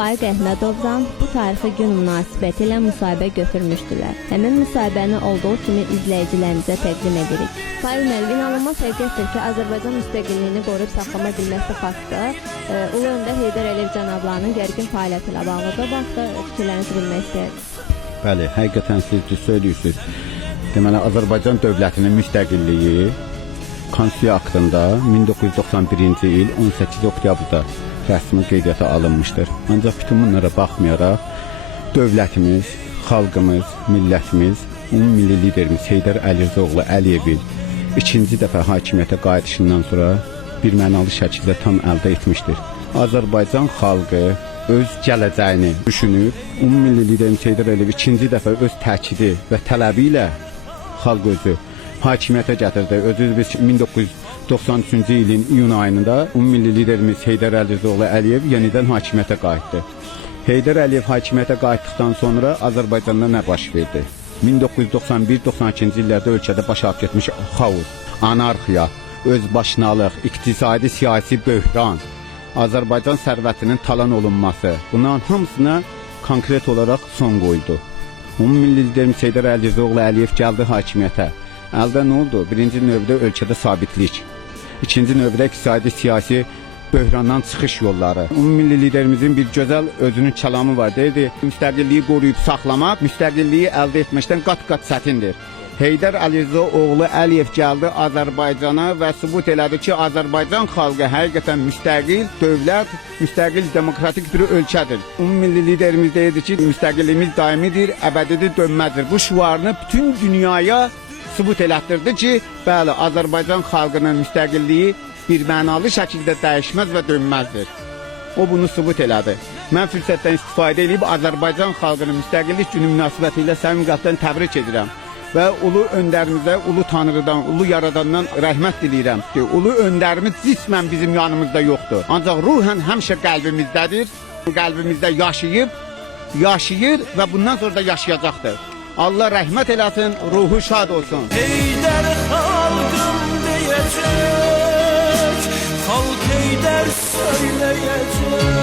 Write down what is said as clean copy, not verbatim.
Faiq Əhmədovdan bu tarixi gün münasibəti ilə müsahibə götürmüşdülər. Həmin müsahibəni olduğu kimi izləyicilərimizə təqdim edirik. Faiq müəllim, inanılmaz həqiqətdir ki, Azərbaycan müstəqilliyini qoruyub saxlama bilməsi faktı Ulu Öndər Heydər Əliyev cənablarının gərgin fəaliyyəti ilə bağlıdır. Bu haqda fikirlərinizi bilmək istəyirəm. Bəli, həqiqətən siz düz söylüyorsunuz. Deməli, Azərbaycan dövlətinin müstəqilliyi Konstitusiya aktında 1991-ci il 18 oktyabrda rəsmi qeydiyyata alınmışdır. Ancaq bütün bunlara baxmayaraq dövlətimiz, xalqımız, millətimiz, ümummilli liderimiz Heydər Əliyev Əliyevin ikinci dəfə hakimiyyətə qayıdışından sonra bir mənalı şəkildə tam əldə etmişdir. Azərbaycan xalqı öz gələcəyini düşünüb, ümummilli liderimiz Heydər Əliyev ikinci dəfə öz təkidi və tələbi ilə xalq özü hakimiyyətə gətirdi. Özü biz 1993-cü ilin iyun ayında ümummilli liderimiz Heydər Əliyev yenidən hakimiyyətə qayıtdı. Heydər Əliyev hakimiyyətə qayıtdıqdan sonra Azərbaycanda nə baş verdi? 1991-92-ci illərdə ölkədə baş getmiş xaos, anarxiya, özbaşınalıq, iqtisadi siyasi böhran, Azərbaycan sərvətinin talan olunması, bunların hamısına konkret olaraq son qoydu. Ümummilli liderimiz Heydər Əliyev gəldi hakimiyyətə. Əldə nə oldu? Birinci növbədə ölkədə sabitlik, ikinci növbədə iqtisadi siyasi böhrandan çıxış yolları. Ümummilli liderimizin bir gözəl özünün kəlamı var. Deyirdi, müstəqilliyi qoruyub saxlamaq, müstəqilliyi əldə etməkdən qat-qat çətindir. Heydər Əliyev gəldi Azərbaycana və sübut elədi ki, Azərbaycan xalqı həqiqətən müstəqil dövlət, müstəqil demokratik bir ölkədir. Ümummilli liderimiz deyirdi ki, müstəqilliyimiz daimidir, əbədidir, dönməzdir. Bu şüarını bütün dünyaya sübut elətdirdi ki, bəli, Azərbaycan xalqının müstəqilliyi bir mənalı şəkildə dəyişməz və dönməzdir. O bunu sübut elədi. Mən fürsətdən istifadə edib Azərbaycan xalqının müstəqillik günü münasibəti ilə səmimi qəlbdən təbrik edirəm və ulu öndərimizə, ulu Tanrıdan, ulu Yaradandan rəhmət diləyirəm ki, ulu öndərimiz cismən bizim yanımızda yoxdur. Ancaq ruhən həmişə qəlbimizdədir, qəlbimizdə yaşayır və bundan sonra da yaşayacaqdır. Allah rəhmət eləsin, ruhu şad olsun. Heydər xalqım deyəcək, xalq Heydər söyləyəcək.